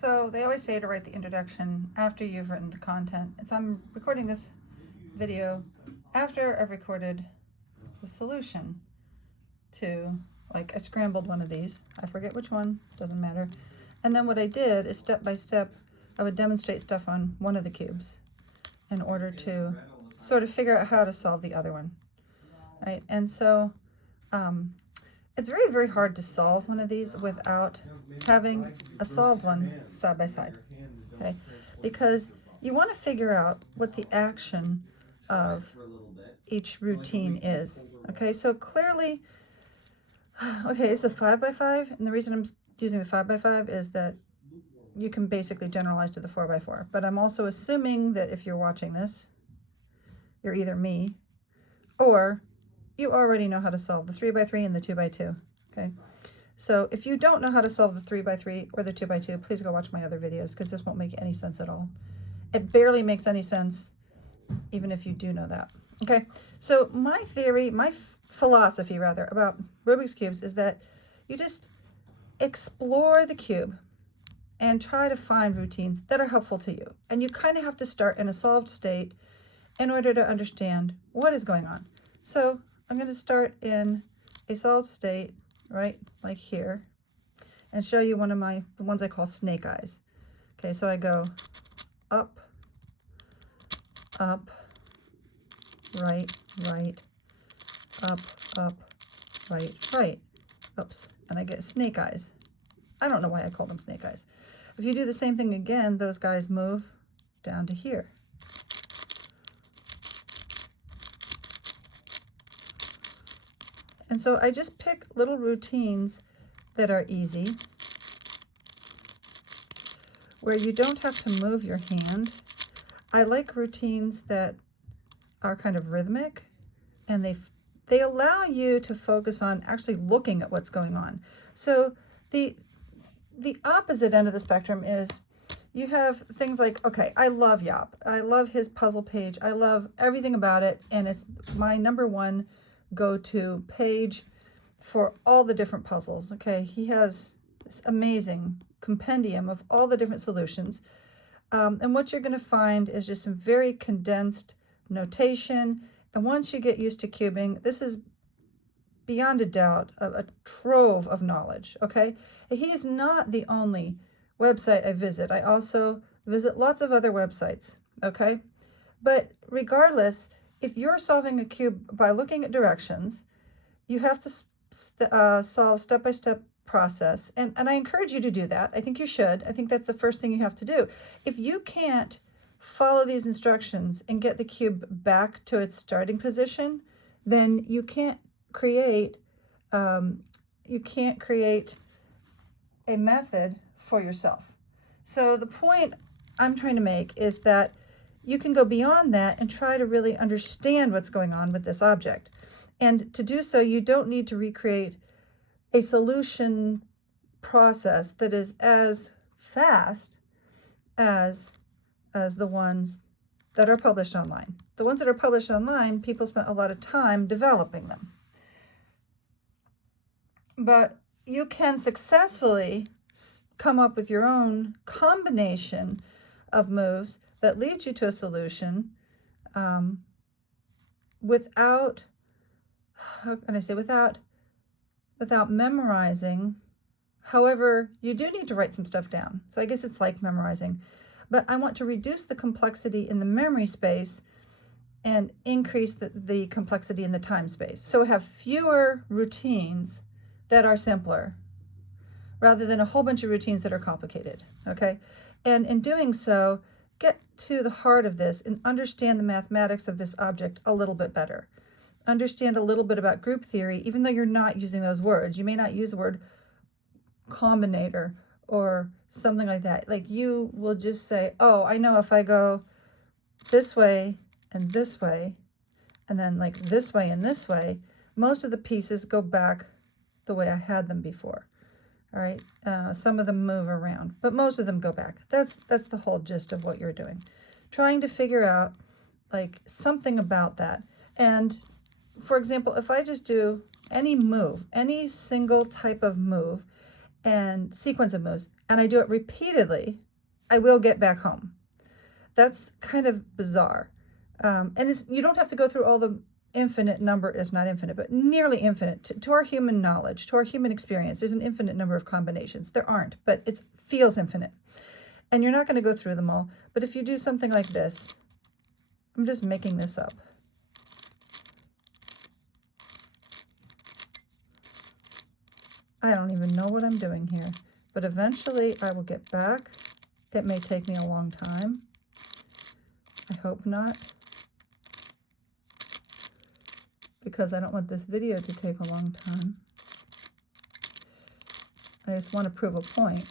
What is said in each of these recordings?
So they always say to write the introduction after you've written the content. And so I'm recording this video after I've recorded the solution to, like, I scrambled one of these. I forget which one, doesn't matter. And then what I did is step by step, I would demonstrate stuff on one of the cubes in order to sort of figure out how to solve the other one, right? And so it's very, very hard to solve one of these without having a solved one side by side, okay? Because you want to figure out what the action of each routine is, okay? So clearly, okay, it's a 5 by 5, and the reason I'm using the 5 by 5 is that you can basically generalize to the 4 by 4, but I'm also assuming that if you're watching this, you're either me or you already know how to solve the 3 by 3 and the 2 by 2, okay? So if you don't know how to solve the 3 by 3 or the 2 by 2, please go watch my other videos, because this won't make any sense at all. It barely makes any sense, even if you do know that. Okay, so my theory, my philosophy rather, about Rubik's Cubes is that you just explore the cube and try to find routines that are helpful to you. And you kind of have to start in a solved state in order to understand what is going on. So I'm going to start in a solved state, right, like here, and show you one of the ones I call snake eyes. Okay, so I go up, up, right, right, up, up, right, right. Oops, and I get snake eyes. I don't know why I call them snake eyes. If you do the same thing again, those guys move down to here. And so I just pick little routines that are easy, where you don't have to move your hand. I like routines that are kind of rhythmic, and they allow you to focus on actually looking at what's going on. So the opposite end of the spectrum is you have things like, okay, I love Yap. I love his puzzle page. I love everything about it, and it's my #1 go-to page for all the different puzzles. Okay, he has this amazing compendium of all the different solutions. And what you're going to find is just some very condensed notation. And once you get used to cubing, this is beyond a doubt a trove of knowledge, okay? He is not the only website I visit. I also visit lots of other websites, okay? But regardless, if you're solving a cube by looking at directions, you have to solve step-by-step process. And I encourage you to do that. I think you should. I think that's the first thing you have to do. If you can't follow these instructions and get the cube back to its starting position, then you can't create a method for yourself. So the point I'm trying to make is that you can go beyond that and try to really understand what's going on with this object. And to do so, you don't need to recreate a solution process that is as fast as the ones that are published online. The ones that are published online, people spent a lot of time developing them. But you can successfully come up with your own combination of moves that leads you to a solution without, how can I say, without memorizing. However, you do need to write some stuff down. So I guess it's like memorizing. But I want to reduce the complexity in the memory space and increase the complexity in the time space. So have fewer routines that are simpler rather than a whole bunch of routines that are complicated, okay? And in doing so, get to the heart of this and understand the mathematics of this object a little bit better. Understand a little bit about group theory, even though you're not using those words. You may not use the word combinator or something like that. Like, you will just say, oh, I know if I go this way and this way, and then like this way and this way, most of the pieces go back the way I had them before. All right, some of them move around, but most of them go back. That's the whole gist of what you're doing. Trying to figure out like something about that. And for example, if I just do any move, any single type of move and sequence of moves, and I do it repeatedly, I will get back home. That's kind of bizarre. And you don't have to go through all the infinite number, it's not infinite, but nearly infinite to our human knowledge, to our human experience. There's an infinite number of combinations. There aren't, but it feels infinite. And you're not going to go through them all. But if you do something like this, I'm just making this up. I don't even know what I'm doing here, but eventually I will get back. It may take me a long time. I hope not, because I don't want this video to take a long time. I just want to prove a point.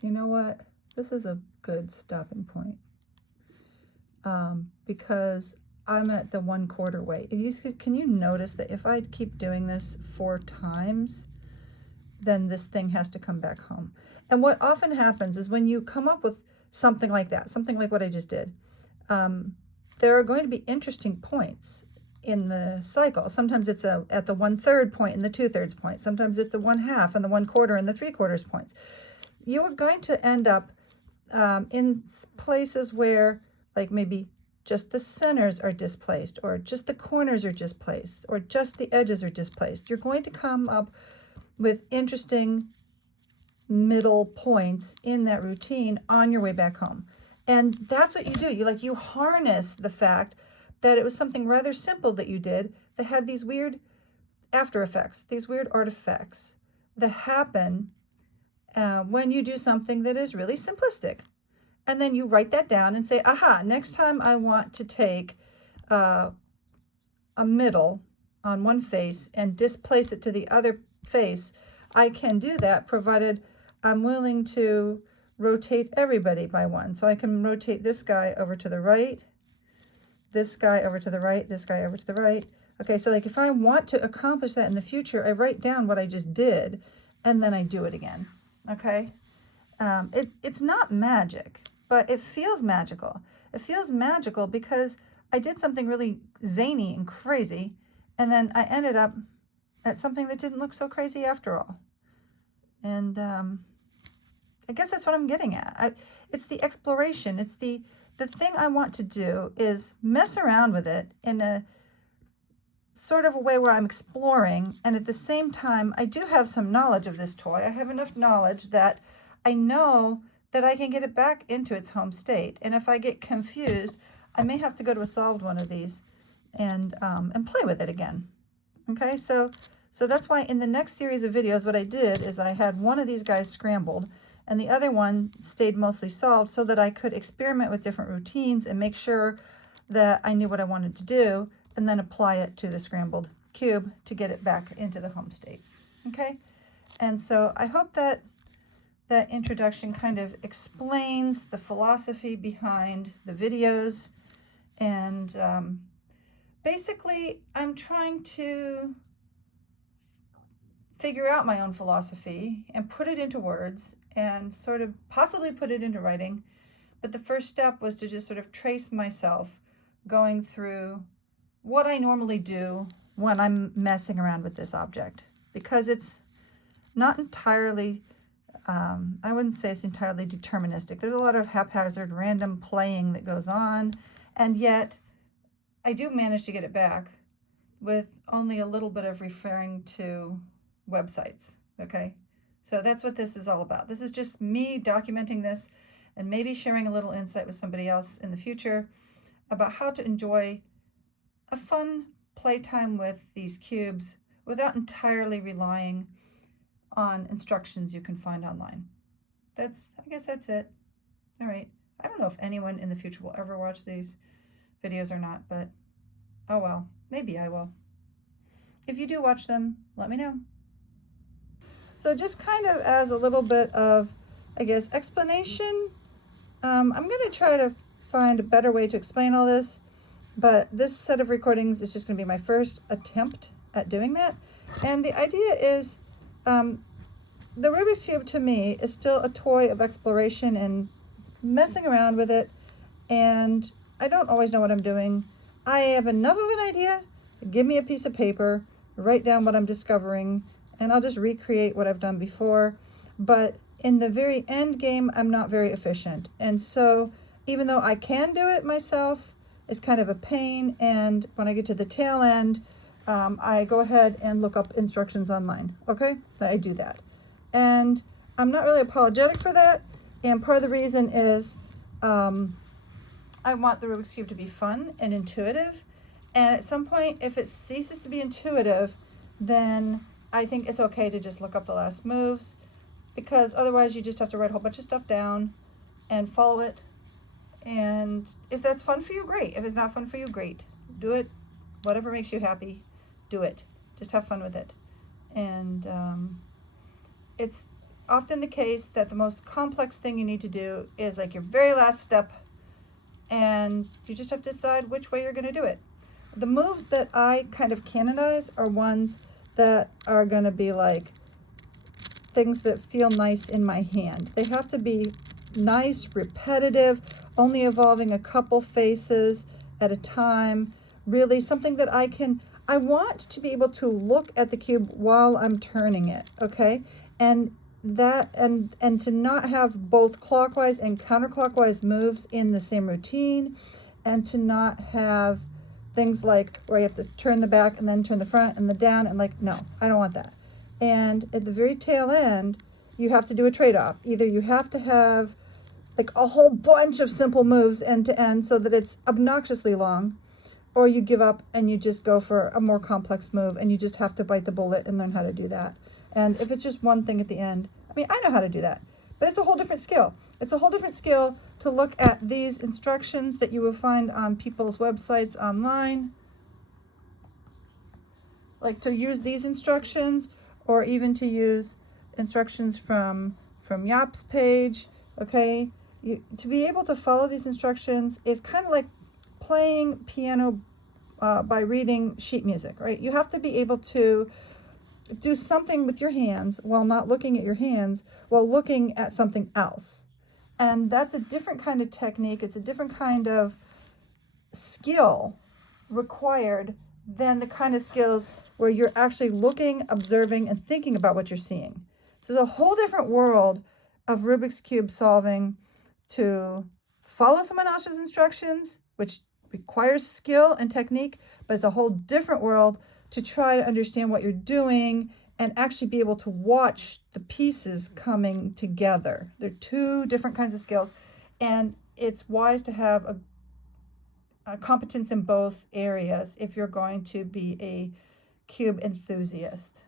You know what? This is a good stopping point, because I'm at the 1/4 way. Can you notice that if I keep doing this 4 times, then this thing has to come back home? And what often happens is when you come up with something like that, something like what I just did, there are going to be interesting points in the cycle. Sometimes it's at the 1/3 point and the 2/3 point. Sometimes it's the 1/2 and the 1/4 and the 3/4 points. You are going to end up in places where, like, maybe just the centers are displaced, or just the corners are displaced, or just the edges are displaced. You're going to come up with interesting middle points in that routine on your way back home. And that's what you do. You harness the fact that it was something rather simple that you did that had these weird after effects, these weird artifacts that happen when you do something that is really simplistic. And then you write that down and say, aha, next time I want to take a middle on one face and displace it to the other face, I can do that, provided I'm willing to rotate everybody by 1. So I can rotate this guy over to the right, this guy over to the right, this guy over to the right. Okay, so like if I want to accomplish that in the future, I write down what I just did, and then I do it again. Okay, it's not magic, but it feels magical. It feels magical because I did something really zany and crazy, and then I ended up at something that didn't look so crazy after all. And I guess that's what I'm getting at. It's the exploration. It's the thing I want to do is mess around with it in a sort of a way where I'm exploring, and at the same time, I do have some knowledge of this toy. I have enough knowledge that I know that I can get it back into its home state. And if I get confused, I may have to go to a solved one of these and play with it again. Okay, so that's why in the next series of videos, what I did is I had one of these guys scrambled, and the other one stayed mostly solved so that I could experiment with different routines and make sure that I knew what I wanted to do, and then apply it to the scrambled cube to get it back into the home state. Okay, and so I hope that that introduction kind of explains the philosophy behind the videos. And basically, I'm trying to figure out my own philosophy and put it into words and sort of possibly put it into writing. But the first step was to just sort of trace myself going through what I normally do when I'm messing around with this object, because it's not entirely, I wouldn't say it's entirely deterministic. There's a lot of haphazard, random playing that goes on, and yet I do manage to get it back with only a little bit of referring to websites, okay? So that's what this is all about. This is just me documenting this and maybe sharing a little insight with somebody else in the future about how to enjoy a fun playtime with these cubes without entirely relying on instructions you can find online. I guess that's it. All right. I don't know if anyone in the future will ever watch these videos or not, but oh well, maybe I will. If you do watch them, let me know. So just kind of as a little bit of, I guess, explanation, I'm going to try to find a better way to explain all this, but this set of recordings is just going to be my first attempt at doing that. And the idea is, the Rubik's Cube to me is still a toy of exploration and messing around with it and I don't always know what I'm doing. I have enough of an idea. Give me a piece of paper, write down what I'm discovering, and I'll just recreate what I've done before. But in the very end game, I'm not very efficient. And so even though I can do it myself, it's kind of a pain. And when I get to the tail end, I go ahead and look up instructions online. Okay, I do that. And I'm not really apologetic for that. And part of the reason is I want the Rubik's Cube to be fun and intuitive. And at some point, if it ceases to be intuitive, then I think it's okay to just look up the last moves, because otherwise you just have to write a whole bunch of stuff down and follow it. And if that's fun for you, great. If it's not fun for you, great. Do it. Whatever makes you happy, do it. Just have fun with it. And it's often the case that the most complex thing you need to do is like your very last step, and you just have to decide which way you're going to do it. The moves that I kind of canonize are ones that are going to be like things that feel nice in my hand. They have to be nice, repetitive, only evolving a couple faces at a time. Really something that I want to be able to look at the cube while I'm turning it, okay? And that and to not have both clockwise and counterclockwise moves in the same routine, and to not have things like where you have to turn the back and then turn the front and the down, and like, no, I don't want that. And at the very tail end, you have to do a trade-off. Either you have to have like a whole bunch of simple moves end to end so that it's obnoxiously long, or you give up and you just go for a more complex move and you just have to bite the bullet and learn how to do that. And if it's just one thing at the end, I mean, I know how to do that, but it's a whole different skill. It's a whole different skill to look at these instructions that you will find on people's websites online, like to use these instructions, or even to use instructions from Yap's page, okay? To be able to follow these instructions is kind of like playing piano by reading sheet music, right? You have to be able to do something with your hands while not looking at your hands, while looking at something else. And that's a different kind of technique. It's a different kind of skill required than the kind of skills where you're actually looking, observing, and thinking about what you're seeing. So there's a whole different world of Rubik's Cube solving to follow someone else's instructions, which requires skill and technique, but it's a whole different world to try to understand what you're doing and actually be able to watch the pieces coming together. They're two different kinds of skills, and it's wise to have a competence in both areas if you're going to be a cube enthusiast.